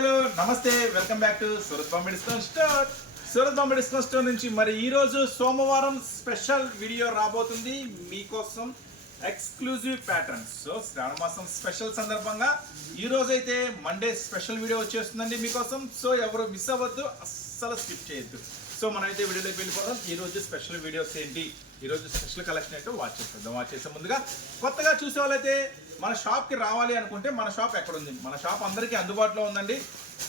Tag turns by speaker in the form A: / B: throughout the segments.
A: Hello నమస్తే welcome back to Surat Bombay discount store. Surat Bombay discount store నుంచి మరి ఈరోజు సోమవారం స్పెషల్ వీడియో రాబోతుంది. మీకోసం ఎక్స్క్లూజివ్ ప్యాటర్న్స్. సో శ్రావణ మాసం స్పెషల్ సందర్భంగా ఈరోజు అయితే మండే స్పెషల్ వీడియో వచ్చేస్తుందండి మీకోసం. సో ఎవరు మిస్ అవ్వద్దు అస్సలు స్కిప్ చేయొద్దు. సో మనమైతే వీడియోలోకి వెళ్ళిపోదాం. ఈ రోజు స్పెషల్ వీడియోస్ ఏంటి? ఈ రోజు స్పెషల్ కలెక్షన్ అయితే వాచ్ చేసేద్దాం. వాచ్ చేసే ముందుగా కొత్తగా చూసే వాళ్ళైతే మన షాప్కి రావాలి అనుకుంటే మన షాప్ ఎక్కడ ఉంది మన షాప్ అందరికీ అందుబాటులో ఉందండి.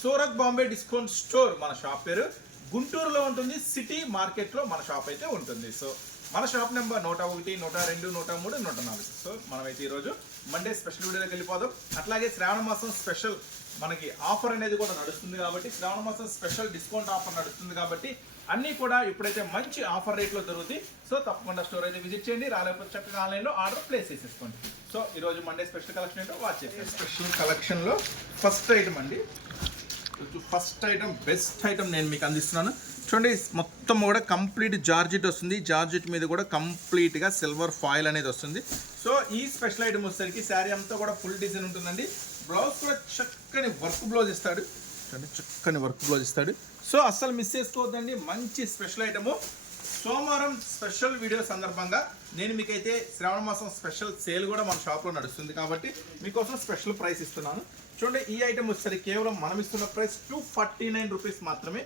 A: సూరత్ బాంబే డిస్కౌంట్ స్టోర్ మన షాప్ పేరు. గుంటూరులో ఉంటుంది సిటీ మార్కెట్లో మన షాప్ అయితే ఉంటుంది. సో మన షాప్ నెంబర్ నూట ఒకటి నూట రెండు నూట మూడు నూట నాలుగు. సో మనమైతే ఈరోజు మండే స్పెషల్ వీడియోలోకి వెళ్ళిపోదాం. అట్లాగే శ్రావణ మాసం స్పెషల్ మనకి ఆఫర్ అనేది కూడా నడుస్తుంది కాబట్టి శ్రావణ మాసం స్పెషల్ డిస్కౌంట్ ఆఫర్ నడుస్తుంది కాబట్టి అన్నీ కూడా ఇప్పుడైతే మంచి ఆఫర్ రేట్లో దొరుకుతాయి సో తప్పకుండా స్టోర్ అయితే విజిట్ చేయండి. రాలేకపోతే చక్కగా ఆన్లైన్లో ఆర్డర్ ప్లేస్ చేసేసుకోండి. సో ఈరోజు మండే స్పెషల్ కలెక్షన్ ఏంటో వాచ్ చేసేది స్పెషల్ కలెక్షన్లో ఫస్ట్ ఐటమ్ అండి. ఫస్ట్ ఐటమ్ బెస్ట్ ఐటమ్ నేను మీకు అందిస్తున్నాను. చూడండి మొత్తం కూడా కంప్లీట్ జార్జెట్ వస్తుంది. జార్జెట్ మీద కూడా కంప్లీట్గా సిల్వర్ ఫాయిల్ అనేది వస్తుంది. సో ఈ స్పెషల్ ఐటమ్ వచ్చేసరికి శారీ అంతా కూడా ఫుల్ డిజైన్ ఉంటుందండి. బ్లౌజ్ కూడా చక్కని వర్క్ బ్లౌజ్ ఇస్తాడు. చూడండి చక్కని వర్క్ బ్లౌజ్ ఇస్తాడు. సో అస్సలు మిస్ చేసుకోవద్దండి. మంచి స్పెషల్ ఐటము సోమవారం స్పెషల్ వీడియో సందర్భంగా నేను మీకైతే శ్రావణ మాసం స్పెషల్ సేల్ కూడా మన షాప్లో నడుస్తుంది కాబట్టి మీకోసం స్పెషల్ ప్రైస్ ఇస్తున్నాను. చూడండి ఈ ఐటమ్ వచ్చేసరికి కేవలం మనం ఇస్తున్న price two forty nine rupees మాత్రమే.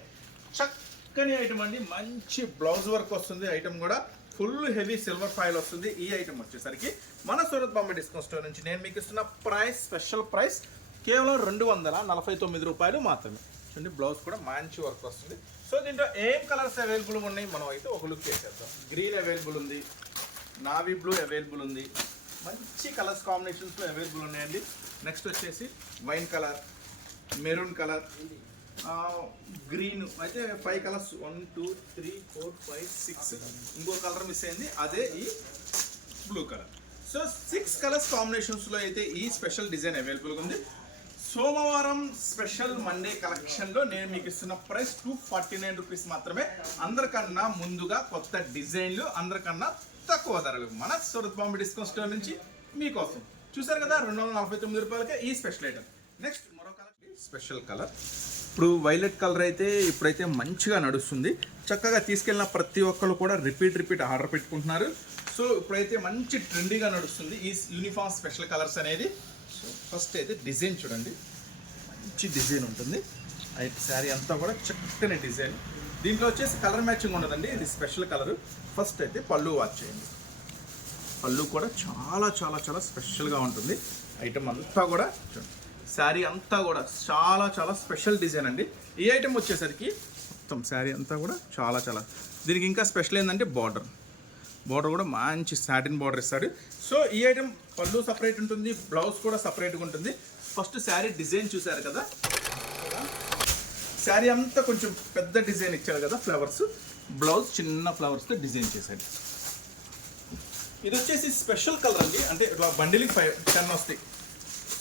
A: చక్కని ఐటమ్ అండి. మంచి బ్లౌజ్ వర్క్ వస్తుంది. ఐటమ్ కూడా ఫుల్ హెవీ సిల్వర్ ఫైల్ వస్తుంది. ఈ ఐటమ్ వచ్చేసరికి మన సూరత్ బాంబే డిస్కౌంట్ స్టోర్ నుంచి నేను మీకు ఇస్తున్న ప్రైస్ స్పెషల్ ప్రైస్ కేవలం రెండు వందల నలభై తొమ్మిది రూపాయలు మాత్రమే. చూడండి బ్లౌజ్ కూడా మంచి వర్క్ వస్తుంది. సో దీంట్లో ఏం కలర్స్ అవైలబుల్ ఉన్నాయి? మనం అయితే ఒక లుక్ చేసేద్దాం. గ్రీన్ అవైలబుల్ ఉంది నావీ బ్లూ అవైలబుల్ ఉంది. మంచి కలర్స్ కాంబినేషన్స్లో అవైలబుల్ ఉన్నాయండి. నెక్స్ట్ వచ్చేసి wine colour maroon colour green అయితే five colours one two three four five six ఇంకో కలర్ మిస్ అయింది. అదే ఈ blue colour so six colours కాంబినేషన్స్లో అయితే ఈ స్పెషల్ డిజైన్ అవైలబుల్గా ఉంది. సోమవారం స్పెషల్ మండే కలెక్షన్లో నేను మీకు ఇస్తున్న price two forty nine rupees మాత్రమే. అందరికన్నా ముందుగా కొత్త డిజైన్లు అందరికన్నా తక్కువ ధరలు. మన సూరత్ బాంబే డిస్కౌంట్ స్టోర్ నుంచి మీకోసం. చూసారు కదా రెండు వందల నలభై తొమ్మిది రూపాయలకే ఈ స్పెషల్ ఐటమ్. నెక్స్ట్ మరో కలర్. Special colour. ఇప్పుడు వైలెట్ కలర్ అయితే ఇప్పుడైతే మంచిగా నడుస్తుంది. చక్కగా తీసుకెళ్ళిన ప్రతి ఒక్కరు కూడా రిపీట్ రిపీట్ ఆర్డర్ పెట్టుకుంటున్నారు. సో ఇప్పుడైతే మంచి ట్రెండీగా నడుస్తుంది ఈ యూనిఫామ్ స్పెషల్ కలర్స్ అనేది. ఫస్ట్ అయితే డిజైన్ చూడండి. మంచి డిజైన్ ఉంటుంది. అయితే శారీ అంతా కూడా చక్కని డిజైన్. దీంట్లో వచ్చేసి కలర్ మ్యాచింగ్ ఉండదండి. ఇది స్పెషల్ కలర్. ఫస్ట్ అయితే పళ్ళు వాచ్ చేయండి. పళ్ళు కూడా చాలా చాలా చాలా స్పెషల్గా ఉంటుంది. ఐటమ్ అంతా కూడా చూడండి. శారీ అంతా కూడా చాలా చాలా స్పెషల్ డిజైన్ అండి. ఈ ఐటమ్ వచ్చేసరికి మొత్తం శారీ అంతా కూడా చాలా చాలా. దీనికి ఇంకా స్పెషల్ ఏంటంటే బార్డర్ బోర్డర్ కూడా మంచి సాటిన్ బోర్డర్ ఇస్తాడు సో ఈ ఐటమ్ పళ్ళు సపరేట్ ఉంటుంది బ్లౌజ్ కూడా సపరేట్గా ఉంటుంది. ఫస్ట్ శారీ డిజైన్ చూసారు కదా? శారీ అంతా కొంచెం పెద్ద డిజైన్ ఇచ్చారు కదా ఫ్లవర్స్. బ్లౌజ్ చిన్న ఫ్లవర్స్తో డిజైన్ చేశాడు ఇది వచ్చేసి స్పెషల్ కలర్ అండి. అంటే ఇట్లా బండిలికి ఫైవ్ టెన్ వస్తాయి.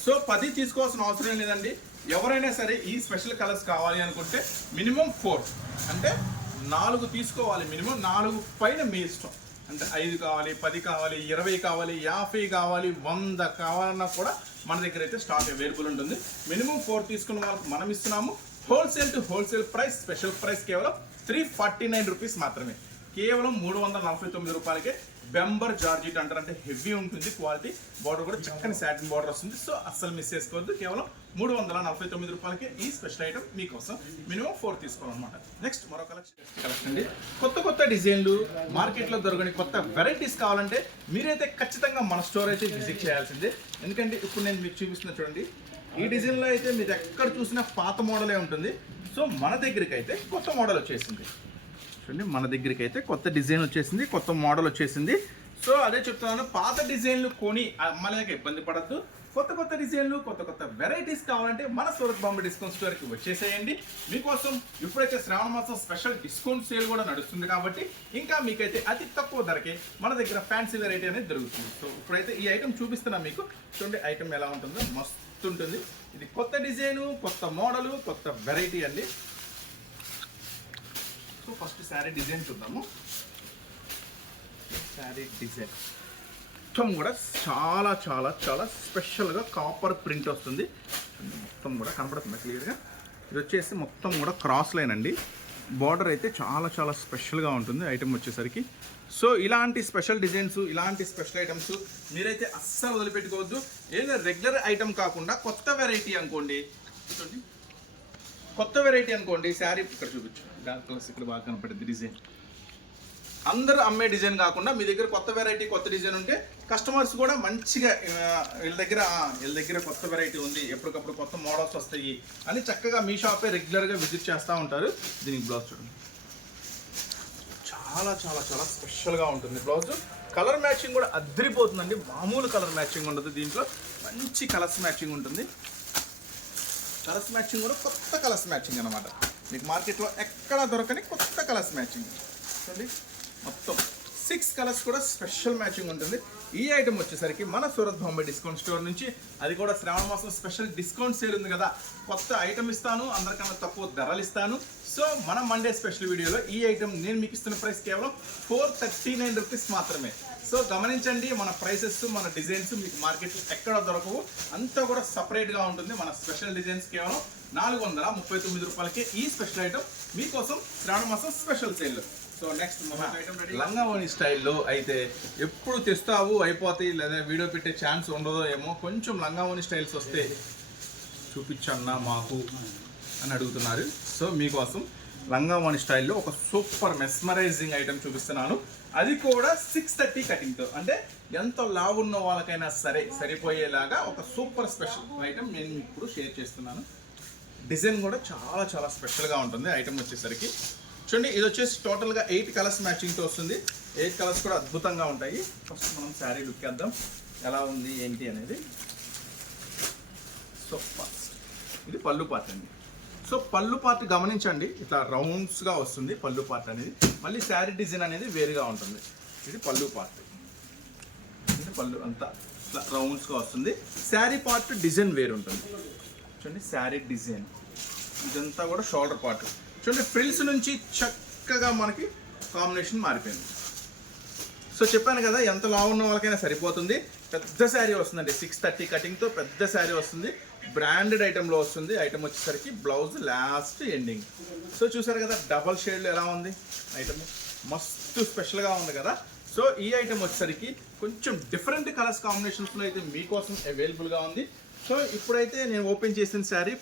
A: సో పది తీసుకోవాల్సిన అవసరం లేదండి. ఎవరైనా సరే ఈ స్పెషల్ కలర్స్ కావాలి అనుకుంటే మినిమం ఫోర్ అంటే నాలుగు తీసుకోవాలి. మినిమం నాలుగు పైన మీ ఇష్టం. అంటే ఐదు కావాలి పది కావాలి ఇరవై కావాలి యాభై కావాలి వంద కావాలన్నా కూడా మన దగ్గర అయితే స్టాక్ అవైలబుల్ ఉంటుంది. మినిమం ఫోర్ తీసుకున్న వాళ్ళకి మనం ఇస్తున్నాము. Wholesale to wholesale price special price కేవలం త్రీ ఫార్టీ నైన్ రూపీస్ మాత్రమే. కేవలం మూడు వందల నలభై తొమ్మిది రూపాయలకే బెంబర్ జార్జిట్ అంటారు అంటే హెవీ ఉంటుంది క్వాలిటీ బార్డర్ కూడా చక్కని సాటిన్ బార్డర్ వస్తుంది. సో అస్సలు మిస్ చేసుకోవద్దు. కేవలం మూడు వందల నలభై తొమ్మిది రూపాయలకి ఈ స్పెషల్ ఐటమ్ మీకోసం మినిమం ఫోర్ తీసుకోవాలన్నమాట. నెక్స్ట్ మరో కలెక్షన్ కలెక్షన్ అండి. కొత్త కొత్త డిజైన్లు మార్కెట్లో దొరకని కొత్త వెరైటీస్ కావాలంటే మీరైతే ఖచ్చితంగా మన స్టోర్ అయితే విజిట్ చేయాల్సిందే. ఎందుకంటే ఇప్పుడు నేను మీకు చూపిస్తున్నా చూడండి ఈ డిజైన్లో అయితే మీరు ఎక్కడ చూసినా పాత మోడలే ఉంటుంది. సో మన దగ్గరికి అయితే కొత్త మోడల్ వచ్చేసింది. చూడండి మన దగ్గరికి అయితే కొత్త డిజైన్ వచ్చేసింది కొత్త మోడల్ వచ్చేసింది. సో అదే చెప్తున్నాను పాత డిజైన్లు కొని అమ్మలేక ఇబ్బంది పడద్దు. కొత్త కొత్త డిజైన్లు కొత్త కొత్త వెరైటీస్ కావాలంటే మన సూరత్ బాంబే డిస్కౌంట్ స్టోర్కి వచ్చేసేయండి. మీకోసం ఇప్పుడైతే శ్రావణ మాసం స్పెషల్ డిస్కౌంట్ సేల్ కూడా నడుస్తుంది కాబట్టి ఇంకా మీకైతే అతి తక్కువ ధరకే మన దగ్గర ఫ్యాన్సీ వెరైటీ అనేది దొరుకుతుంది. సో ఇప్పుడైతే ఈ ఐటమ్ చూపిస్తున్నా మీకు. చూడండి ఐటమ్ ఎలా ఉంటుందో మస్తు ఉంటుంది. ఇది కొత్త డిజైను కొత్త మోడలు కొత్త వెరైటీ అండి. సో ఫస్ట్ శారీ డిజైన్ చూద్దాము. శారీ డిజైన్ మొత్తం కూడా చాలా చాలా చాలా స్పెషల్గా కాపర్ ప్రింట్ వస్తుంది. మొత్తం కూడా కనపడుతుంది క్లియర్గా ఇది వచ్చేసి మొత్తం కూడా క్రాస్ లైన్ అండి. బార్డర్ అయితే చాలా చాలా స్పెషల్గా ఉంటుంది ఐటమ్ వచ్చేసరికి. సో ఇలాంటి స్పెషల్ డిజైన్స్ ఇలాంటి స్పెషల్ ఐటమ్స్ మీరైతే అస్సలు వదిలిపెట్టుకోవద్దు. ఏదైనా రెగ్యులర్ ఐటమ్ కాకుండా కొత్త వెరైటీ అనుకోండి. చూడండి కొత్త వెరైటీ అనుకోండి శారీ ఇక్కడ చూపించు. డార్క్ కలర్స్ ఇక్కడ బాగా కనపడింది డిజైన్ అందరూ అమ్మే డిజైన్ కాకుండా మీ దగ్గర కొత్త వెరైటీ కొత్త డిజైన్ ఉంటే కస్టమర్స్ కూడా మంచిగా వీళ్ళ దగ్గర వీళ్ళ దగ్గర కొత్త వెరైటీ ఉంది ఎప్పటికప్పుడు కొత్త మోడల్స్ వస్తాయి అని చక్కగా మీ షాపే రెగ్యులర్గా విజిట్ చేస్తూ ఉంటారు. దీనికి బ్లౌజ్ చూడండి. చాలా చాలా చాలా స్పెషల్గా ఉంటుంది బ్లౌజ్ కలర్ మ్యాచింగ్ కూడా అద్దరిపోతుందండి మామూలు కలర్ మ్యాచింగ్ ఉండదు దీంట్లో. మంచి కలర్స్ మ్యాచింగ్ ఉంటుంది. కలర్స్ మ్యాచింగ్ కూడా కొత్త కలర్స్ మ్యాచింగ్ అనమాట మీకు మార్కెట్లో ఎక్కడ దొరకని కొత్త కలర్స్ మ్యాచింగ్ చూడండి మొత్తం సిక్స్ కలర్స్ కూడా స్పెషల్ మ్యాచింగ్ ఉంటుంది. ఈ ఐటమ్ వచ్చేసరికి మన సూరత్ బాంబే డిస్కౌంట్ స్టోర్ నుంచి అది కూడా శ్రావణ మాసం స్పెషల్ డిస్కౌంట్ సేల్ ఉంది కదా. కొత్త ఐటమ్ ఇస్తాను అందరికన్నా తక్కువ ధరలు ఇస్తాను. సో మన మండే స్పెషల్ వీడియోలో ఈ ఐటమ్ నేను మీకు ఇస్తున్న ప్రైస్ కేవలం ఫోర్ థర్టీ నైన్ రూపీస్ మాత్రమే. సో గమనించండి మన ప్రైసెస్ మన డిజైన్స్ మీకు మార్కెట్లో ఎక్కడ దొరకవు. అంతా కూడా సపరేట్గా ఉంటుంది మన స్పెషల్ డిజైన్స్ కేవలం నాలుగు వందల ముప్పై తొమ్మిది రూపాయలకి ఈ స్పెషల్ ఐటమ్ మీకోసం శ్రావణ మాసం స్పెషల్ సేల్ సో నెక్స్ట్ లంగావోని స్టైల్లో అయితే ఎప్పుడు తెస్తావు అయిపోతాయి లేదా వీడియో పెట్టే ఛాన్స్ ఉండదో ఏమో కొంచెం లంగావోని స్టైల్స్ వస్తే చూపించన్నా మాకు అని అడుగుతున్నారు. సో మీకోసం లంగావాణి స్టైల్లో ఒక సూపర్ మెస్మరైజింగ్ ఐటమ్ చూపిస్తున్నాను. అది కూడా సిక్స్ థర్టీ కటింగ్తో అంటే ఎంత లావున్న వాళ్ళకైనా సరే సరిపోయేలాగా ఒక సూపర్ స్పెషల్ ఐటమ్ నేను ఇప్పుడు షేర్ చేస్తున్నాను. డిజైన్ కూడా చాలా చాలా స్పెషల్గా ఉంటుంది ఐటమ్ వచ్చేసరికి. చూడండి ఇది వచ్చేసి టోటల్గా ఎయిట్ కలర్స్ మ్యాచింగ్తో వస్తుంది. ఎయిట్ కలర్స్ కూడా అద్భుతంగా ఉంటాయి. ఫస్ట్ మనం శారీ లుక్ వేద్దాం ఎలా ఉంది ఏంటి అనేది. సో ఫస్ట్ ఇది పళ్ళు పార్ట్ అండి. సో పళ్ళు పార్ట్ గమనించండి. ఇట్లా రౌండ్స్గా వస్తుంది పళ్ళు పార్ట్ అనేది. మళ్ళీ శారీ డిజైన్ అనేది వేరుగా ఉంటుంది. ఇది పళ్ళు పార్ట్. ఇది పళ్ళు అంతా ఇట్లా రౌండ్స్గా వస్తుంది. శారీ పార్ట్ డిజైన్ వేరు ఉంటుంది చూడండి శారీ డిజైన్. ఇదంతా కూడా షోల్డర్ పార్ట్. చూడండి ఫ్రిల్స్ నుంచి చక్కగా మనకి కాంబినేషన్ మారిపోయింది. సో చెప్పాను కదా ఎంత లావు ఉన్న వాళ్ళకైనా సరిపోతుంది. పెద్ద శారీ వస్తుందండి. సిక్స్ థర్టీ కటింగ్తో పెద్ద శారీ వస్తుంది. బ్రాండెడ్ ఐటెంలో వస్తుంది. ఐటమ్ వచ్చేసరికి బ్లౌజ్ లాస్ట్ ఎండింగ్. సో చూసారు కదా డబల్ షేడ్లో ఎలా ఉంది? ఐటమ్ మస్తు స్పెషల్గా ఉంది కదా. సో ఈ ఐటమ్ వచ్చేసరికి కొంచెం డిఫరెంట్ కలర్స్ కాంబినేషన్స్లో అయితే మీకోసం అవైలబుల్గా ఉంది. సో ఇప్పుడైతే నేను ఓపెన్ చేసిన శారీ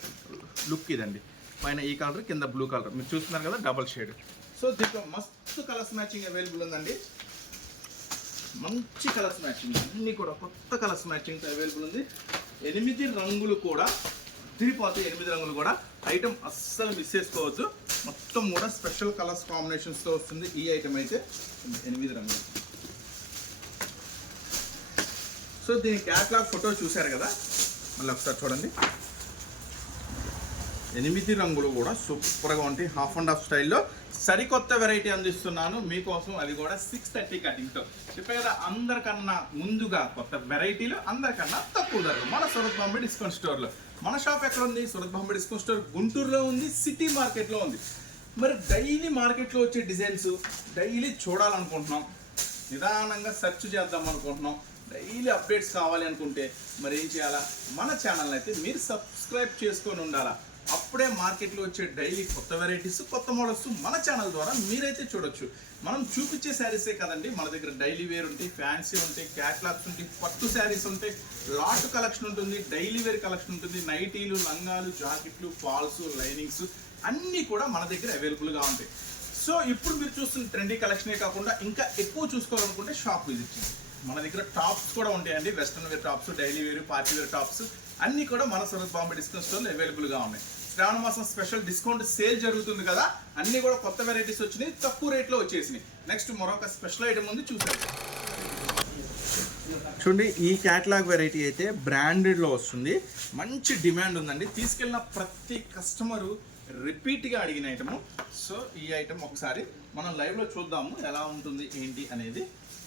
A: లుక్ ఇదండి. పైన ఈ కలర్ కింద బ్లూ కలర్. మీరు చూస్తున్నారు కదా డబల్ షేడ్. సో దీంట్లో మస్తు కలర్స్ మ్యాచింగ్ అవైలబుల్ ఉందండి. మంచి కలర్స్ మ్యాచింగ్ అన్నీ కూడా కొత్త కలర్స్ మ్యాచింగ్ అవైలబుల్ ఉంది. ఎనిమిది రంగులు కూడా తిరిగిపోతాయి ఎనిమిది రంగులు కూడా ఐటమ్ అస్సలు మిస్ చేసుకోవచ్చు మొత్తం కూడా స్పెషల్ కలర్స్ కాంబినేషన్స్తో వస్తుంది ఈ ఐటమ్ అయితే. ఎనిమిది రంగులు. సో దీని క్యాట్లాగ్ ఫోటో చూశారు కదా? మళ్ళీ ఒకసారి చూడండి. ఎనిమిది రంగులు కూడా సూపర్గా ఉంటాయి. హాఫ్ అండ్ హాఫ్ స్టైల్లో సరికొత్త వెరైటీ అందిస్తున్నాను. మీకోసం అది కూడా సిక్స్ థర్టీ కటింగ్తో చెప్పే కదా అందరికన్నా ముందుగా కొత్త వెరైటీలు అందరికన్నా తక్కువ ధరలు. మన సురత్ బాంబే డిస్కౌంట్ స్టోర్లో మన షాప్ ఎక్కడ ఉంది సురత్ బాంబే డిస్కౌంట్ స్టోర్ గుంటూరులో ఉంది సిటీ మార్కెట్లో ఉంది. మరి డైలీ మార్కెట్లో వచ్చే డిజైన్స్ డైలీ చూడాలనుకుంటున్నాం. నిదానంగా సెర్చ్ చేద్దాం అనుకుంటున్నాం. డైలీ అప్డేట్స్ కావాలి అనుకుంటే మరి ఏం చేయాలా? మన ఛానల్ అయితే మీరు సబ్స్క్రైబ్ చేసుకొని ఉండాలా? అప్పుడే మార్కెట్లో వచ్చే డైలీ కొత్త వెరైటీస్ కొత్త మోడల్స్ మన ఛానల్ ద్వారా మీరైతే చూడొచ్చు. మనం చూపించే శారీసే కదండి మన దగ్గర డైలీ వేర్ ఉంటాయి ఫ్యాన్సీ ఉంటాయి క్యాట్లాగ్స్ ఉంటాయి పట్టు శారీస్ ఉంటాయి లాట్ కలెక్షన్ ఉంటుంది డైలీ వేర్ కలెక్షన్ ఉంటుంది నైటీలు లంగాలు జాకెట్లు ఫాల్స్ లైనింగ్స్ అన్నీ కూడా మన దగ్గర అవైలబుల్గా ఉంటాయి. సో ఇప్పుడు మీరు చూస్తున్న ట్రెండీ కలెక్షనే కాకుండా ఇంకా ఎక్కువ చూసుకోవాలనుకుంటే షాప్ విజిట్ చేయండి. మన దగ్గర టాప్స్ కూడా ఉంటాయండి western wear tops daily wear party wear tops అన్నీ కూడా మన సూరత్ బాంబే డిస్కౌంట్ స్టోర్లో అవైలబుల్గా ఉన్నాయి. శ్రావణ మాసం స్పెషల్ డిస్కౌంట్ సేల్ జరుగుతుంది కదా అన్నీ కూడా కొత్త వెరైటీస్ వచ్చినాయి తక్కువ రేట్లో వచ్చేసినాయి. నెక్స్ట్ మరొక స్పెషల్ ఐటమ్ ఉంది చూసాం చూడండి ఈ క్యాటలాగ్ వెరైటీ అయితే బ్రాండెడ్లో వస్తుంది. మంచి డిమాండ్ ఉందండి. తీసుకెళ్ళిన ప్రతి కస్టమరు రిపీట్గా అడిగిన ఐటము సో ఈ ఐటమ్ ఒకసారి మనం లైవ్లో చూద్దాము ఎలా ఉంటుంది ఏంటి అనేది.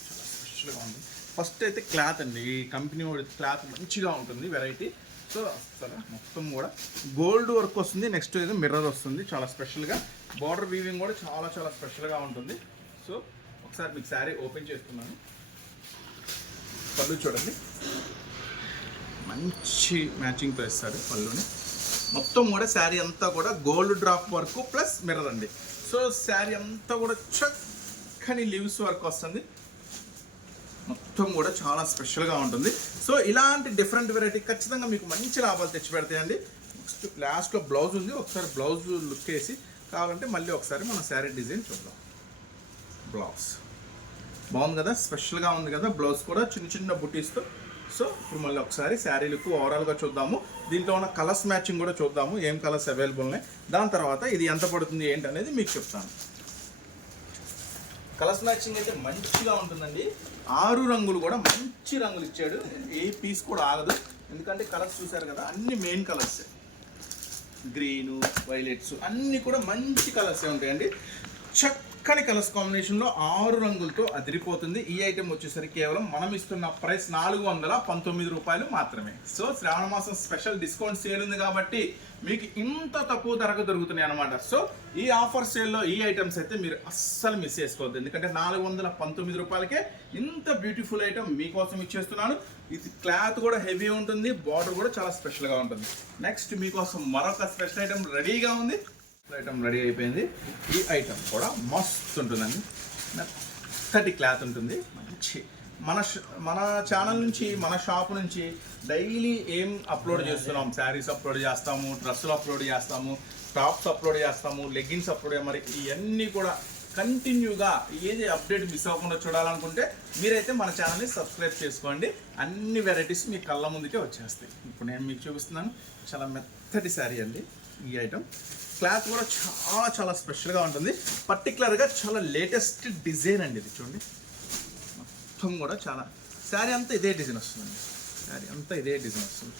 A: చాలా స్పెషల్గా ఉంది. ఫస్ట్ అయితే క్లాత్ అండి. ఈ కంపెనీ క్లాత్ మంచిగా ఉంటుంది వెరైటీ. సో అసలు మొత్తం కూడా గోల్డ్ వర్క్ వస్తుంది నెక్స్ట్ ఏదో మిర్రర్ వస్తుంది చాలా స్పెషల్గా. బార్డర్ వీవింగ్ కూడా చాలా చాలా స్పెషల్గా ఉంటుంది. సో ఒకసారి మీకు శారీ ఓపెన్ చేస్తున్నాను. పళ్ళు చూడండి. మంచి మ్యాచింగ్తో ఇస్తాడు పళ్ళుని. మొత్తం కూడా శారీ అంతా కూడా gold drop work plus mirror అండి. సో శారీ అంతా కూడా చక్కని లీవ్స్ వర్క్ వస్తుంది. మొత్తం కూడా చాలా స్పెషల్గా ఉంటుంది. సో ఇలాంటి డిఫరెంట్ వెరైటీ ఖచ్చితంగా మీకు మంచి లాభాలు తెచ్చి పెడతాయండి నెక్స్ట్ లాస్ట్లో బ్లౌజ్ ఉంది. ఒకసారి బ్లౌజ్ లుక్ వేసి కావాలంటే మళ్ళీ ఒకసారి మన శారీ డిజైన్ చూద్దాం. బ్లౌజ్ బాగుంది కదా? స్పెషల్గా ఉంది కదా? బ్లౌజ్ కూడా చిన్న చిన్న బుటీస్తో సో ఇప్పుడు మళ్ళీ ఒకసారి శారీ లుక్ ఓవరాల్గా చూద్దాము. దీంట్లో ఉన్న కలర్స్ మ్యాచింగ్ కూడా చూద్దాము. ఏం కలర్స్ అవైలబుల్ ఉన్నాయి? దాని తర్వాత ఇది ఎంత పడుతుంది ఏంటి అనేది మీకు చెప్తాను. కలర్స్ మ్యాచింగ్ అయితే మంచిగా ఉంటుందండి. ఆరు రంగులు కూడా మంచి రంగులు ఇచ్చాడు. ఏ పీస్ కూడా ఆగదు. ఎందుకంటే కలర్స్ చూసారు కదా అన్ని మెయిన్ కలర్స్. గ్రీను వైలెట్స్ అన్నీ కూడా మంచి కలర్సే ఉంటాయండి. చక్కని కలర్స్ కాంబినేషన్లో ఆరు రంగులతో అదిరిపోతుంది. ఈ ఐటెం వచ్చేసరికి కేవలం మనం ఇస్తున్న ప్రైస్ నాలుగు వందల పంతొమ్మిది రూపాయలు మాత్రమే. సో శ్రావణ మాసం స్పెషల్ డిస్కౌంట్ సేల్ ఉంది కాబట్టి మీకు ఇంత తక్కువ ధరకు దొరుకుతున్నాయి అనమాట సో ఈ ఆఫర్ సేల్లో ఈ ఐటమ్స్ అయితే మీరు అస్సలు మిస్ చేసుకోవద్దు. ఎందుకంటే నాలుగు వందల పంతొమ్మిది రూపాయలకే ఇంత బ్యూటిఫుల్ ఐటమ్ మీకోసం ఇచ్చేస్తున్నాను. ఇది క్లాత్ కూడా హెవీ ఉంటుంది బార్డర్ కూడా చాలా స్పెషల్గా ఉంటుంది. నెక్స్ట్ మీకోసం మరొక స్పెషల్ ఐటమ్ రెడీగా ఉంది. ఐటమ్ రెడీ అయిపోయింది. ఈ ఐటమ్ కూడా మస్త్ ఉంటుందండి. మెత్తటి క్లాత్ ఉంటుంది. మంచి. మన మన ఛానల్ నుంచి మన షాప్ నుంచి డైలీ ఏం అప్లోడ్ చేస్తున్నాం? శారీస్ అప్లోడ్ చేస్తాము డ్రెస్సులు అప్లోడ్ చేస్తాము టాప్స్ అప్లోడ్ చేస్తాము లెగ్గిన్స్ అప్లోడ్ మరి ఇవన్నీ కూడా కంటిన్యూగా ఏది అప్డేట్ మిస్ అవ్వకుండా చూడాలనుకుంటే మీరైతే మన ఛానల్ని సబ్స్క్రైబ్ చేసుకోండి. అన్ని వెరైటీస్ మీ కళ్ళ ముందుకే వచ్చేస్తాయి. ఇప్పుడు నేను మీకు చూపిస్తున్నాను. చాలా మెత్తటి శారీ అండి. ఈ ఐటమ్ క్లాత్ కూడా చాలా చాలా స్పెషల్గా ఉంటుంది. పర్టికులర్గా చాలా లేటెస్ట్ డిజైన్ అండి ఇది చూడండి. మొత్తం కూడా చాలా. శారీ అంతా ఇదే డిజైన్ వస్తుందండి. శారీ అంతా ఇదే డిజైన్ వస్తుంది.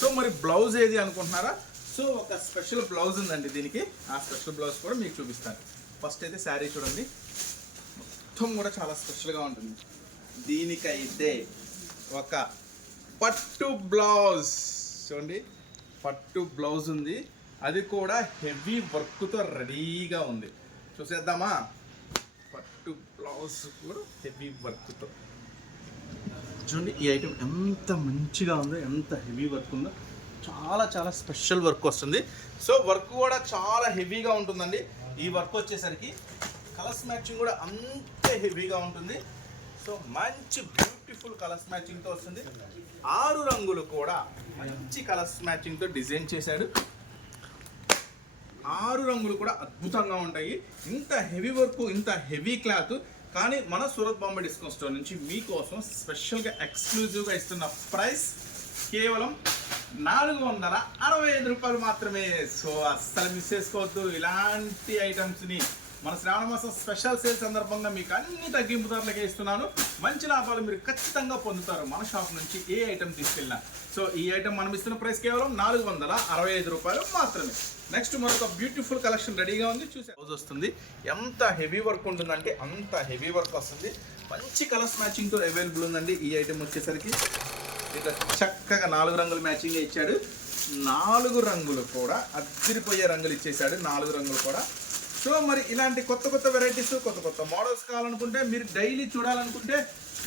A: సో మరి బ్లౌజ్ ఏది అనుకుంటున్నారా? సో ఒక స్పెషల్ బ్లౌజ్ ఉందండి దీనికి. ఆ స్పెషల్ బ్లౌజ్ కూడా మీకు చూపిస్తాను. ఫస్ట్ అయితే శారీ చూడండి. మొత్తం కూడా చాలా స్పెషల్గా ఉంటుంది. దీనికైతే ఒక పట్టు బ్లౌజ్ చూడండి. పట్టు బ్లౌజ్ ఉంది. అది కూడా హెవీ వర్క్తో రెడీగా ఉంది. చూసేద్దామా? పట్టు బ్లౌజ్ కూడా హెవీ వర్క్తో. చూడండి ఈ ఐటమ్ ఎంత మంచిగా ఉందో ఎంత హెవీ వర్క్ ఉందో. చాలా చాలా స్పెషల్ వర్క్ వస్తుంది. సో వర్క్ కూడా చాలా హెవీగా ఉంటుందండి. ఈ వర్క్ వచ్చేసరికి కలర్స్ మ్యాచింగ్ కూడా అంతే హెవీగా ఉంటుంది. సో మంచి బ్యూటిఫుల్ కలర్స్ మ్యాచింగ్తో వస్తుంది. ఆరు రంగులు కూడా మంచి కలర్స్ మ్యాచింగ్తో డిజైన్ చేశాడు. ఆరు రంగులు కూడా అద్భుతంగా ఉంటాయి. ఇంత హెవీ వర్క్ ఇంత హెవీ క్లాత్. కానీ మన సూరత్ బాంబే డిస్కౌంట్ స్టోర్ నుంచి మీకోసం స్పెషల్గా ఎక్స్క్లూజివ్గా ఇస్తున్న ప్రైస్ కేవలం నాలుగు వందల అరవై ఐదు రూపాయలు మాత్రమే. సో అస్సలు మిస్ చేసుకోవద్దు. ఇలాంటి ఐటమ్స్ని మన శ్రావణ మాసం స్పెషల్ సేల్ సందర్భంగా మీకు అన్ని తగ్గింపు ధరలకే ఇస్తున్నాను. మంచి లాభాలు మీరు ఖచ్చితంగా పొందుతారు. మన షాప్ నుంచి ఏ ఐటమ్ తీసుకెళ్ళినా. సో ఈ ఐటెం మనం ఇస్తున్న ప్రైస్ కేవలం నాలుగు వందల అరవై ఐదు రూపాయలు మాత్రమే. నెక్స్ట్ మరొక బ్యూటిఫుల్ కలెక్షన్ రెడీగా ఉంది. చూసే రోజు వస్తుంది. ఎంత హెవీ వర్క్ ఉంటుందంటే అంత హెవీ వర్క్ వస్తుంది. మంచి కలర్స్ మ్యాచింగ్తో అవైలబుల్ ఉందండి ఈ ఐటెం వచ్చేసరికి. ఇక చక్కగా నాలుగు రంగులు మ్యాచింగ్ ఇచ్చాడు. నాలుగు రంగులు కూడా అద్దరిపోయే రంగులు ఇచ్చేసాడు నాలుగు రంగులు కూడా. సో మరి ఇలాంటి కొత్త కొత్త వెరైటీస్ కొత్త కొత్త మోడల్స్ కావాలనుకుంటే మీరు డైలీ చూడాలనుకుంటే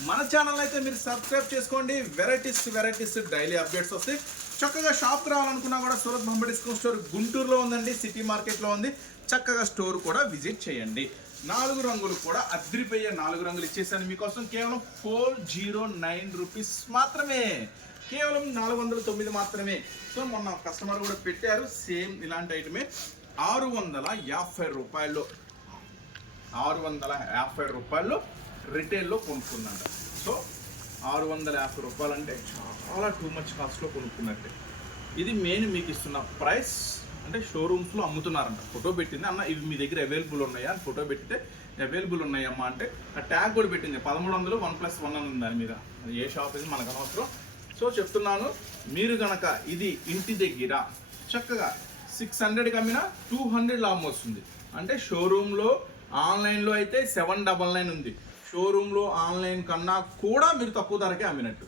A: మన ఛానల్ అయితే మీరు సబ్స్క్రైబ్ చేసుకోండి. వెరైటీస్ వెరైటీస్ డైలీ అప్డేట్స్ వస్తాయి. చక్కగా షాప్కి రావాలనుకున్నా కూడా సూరత్ బొమ్మ డిస్కౌంట్ స్టోర్ గుంటూరులో ఉందండి సిటీ మార్కెట్లో ఉంది. చక్కగా స్టోర్ కూడా విజిట్ చేయండి. నాలుగు రంగులు కూడా అద్రిపోయే నాలుగు రంగులు ఇచ్చేసాను మీకోసం. కేవలం ఫోర్ జీరో నైన్ రూపీస్ మాత్రమే. కేవలం నాలుగు వందల తొమ్మిది మాత్రమే. సో మొన్న కస్టమర్ కూడా పెట్టారు. సేమ్ ఇలాంటి ఐటమే ఆరు వందల యాభై రూపాయలు. ఆరు వందల యాభై రూపాయలు రిటైల్లో కొనుక్కున్నాడు సో ఆరు వందల యాభై రూపాయలు అంటే చాలా టూ మచ్ కాస్ట్లో కొనుక్కున్నట్టే. ఇది మెయిన్ మీకు ఇస్తున్న ప్రైస్ అంటే షోరూమ్స్లో అమ్ముతున్నారంట. ఫోటో పెట్టింది. అన్న ఇవి మీ దగ్గర అవైలబుల్ ఉన్నాయా అని ఫోటో పెట్టితే అవైలబుల్ ఉన్నాయమ్మా అంటే ఆ ట్యాగ్ కూడా పెట్టింది. పదమూడు వందలు వన్ ప్లస్ వన్ అని ఉంది దాని మీద. అది ఏ షాప్ ఇది మనకు అనవసరం. సో చెప్తున్నాను మీరు కనుక ఇది ఇంటి దగ్గర చక్కగా సిక్స్ హండ్రెడ్కి అమ్మినా టూ హండ్రెడ్ లాభం వస్తుంది అంటే షోరూంలో ఆన్లైన్లో అయితే సెవెన్ డబల్ నైన్ ఉంది. షోరూంలో ఆన్లైన్ కన్నా కూడా మీరు తక్కువ ధరకే అమ్మినట్టు.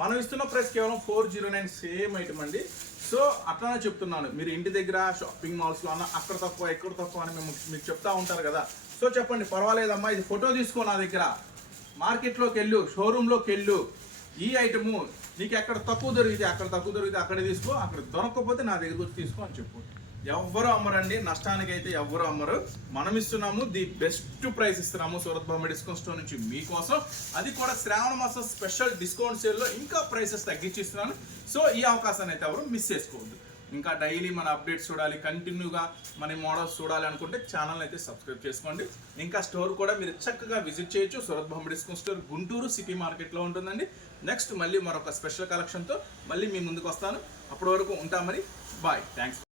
A: మనం ఇస్తున్న ప్రైస్ కేవలం four zero nine same item అండి. సో అట్లానే చెప్తున్నాను. మీరు ఇంటి దగ్గర షాపింగ్ మాల్స్లో అన్న అక్కడ తక్కువ ఎక్కడ తక్కువ అని మేము మీకు చెప్తా ఉంటారు కదా. సో చెప్పండి పర్వాలేదమ్మా ఇది ఫోటో తీసుకో నా దగ్గర. మార్కెట్లోకి వెళ్ళు షోరూంలోకి వెళ్ళు ఈ ఐటము నీకు ఎక్కడ తక్కువ దొరికితే అక్కడ తక్కువ దొరికితే అక్కడ తీసుకో అక్కడ దొరకకపోతే నా దగ్గరకు వచ్చి తీసుకో అని చెప్పు. ఎవ్వరు అమ్మరండి నష్టానికి అయితే ఎవ్వరు అమ్మరు. మనం ఇస్తున్నాము ది బెస్ట్ ప్రైస్ ఇస్తున్నాము సూరత్ బాంబే డిస్కౌంట్ స్టోర్ నుంచి మీకోసం. అది కూడా శ్రావణ మాసం స్పెషల్ డిస్కౌంట్ సేల్లో ఇంకా ప్రైసెస్ తగ్గించి ఇస్తున్నాను సో ఈ అవకాశాన్ని అయితే ఎవరు మిస్ చేసుకోవద్దు. ఇంకా డైలీ మన అప్డేట్స్ చూడాలి కంటిన్యూగా మన మోడల్స్ చూడాలి అనుకుంటే ఛానల్ అయితే సబ్స్క్రైబ్ చేసుకోండి. ఇంకా స్టోర్ కూడా మీరు చక్కగా విజిట్ చేయొచ్చు. Surat Bombay discount store Guntur city మార్కెట్లో ఉంటుందండి. నెక్స్ట్ మళ్ళీ మరొక స్పెషల్ కలెక్షన్తో మళ్ళీ మీ ముందుకు వస్తాను. అప్పటి వరకు ఉంటామని బాయ్ థ్యాంక్స్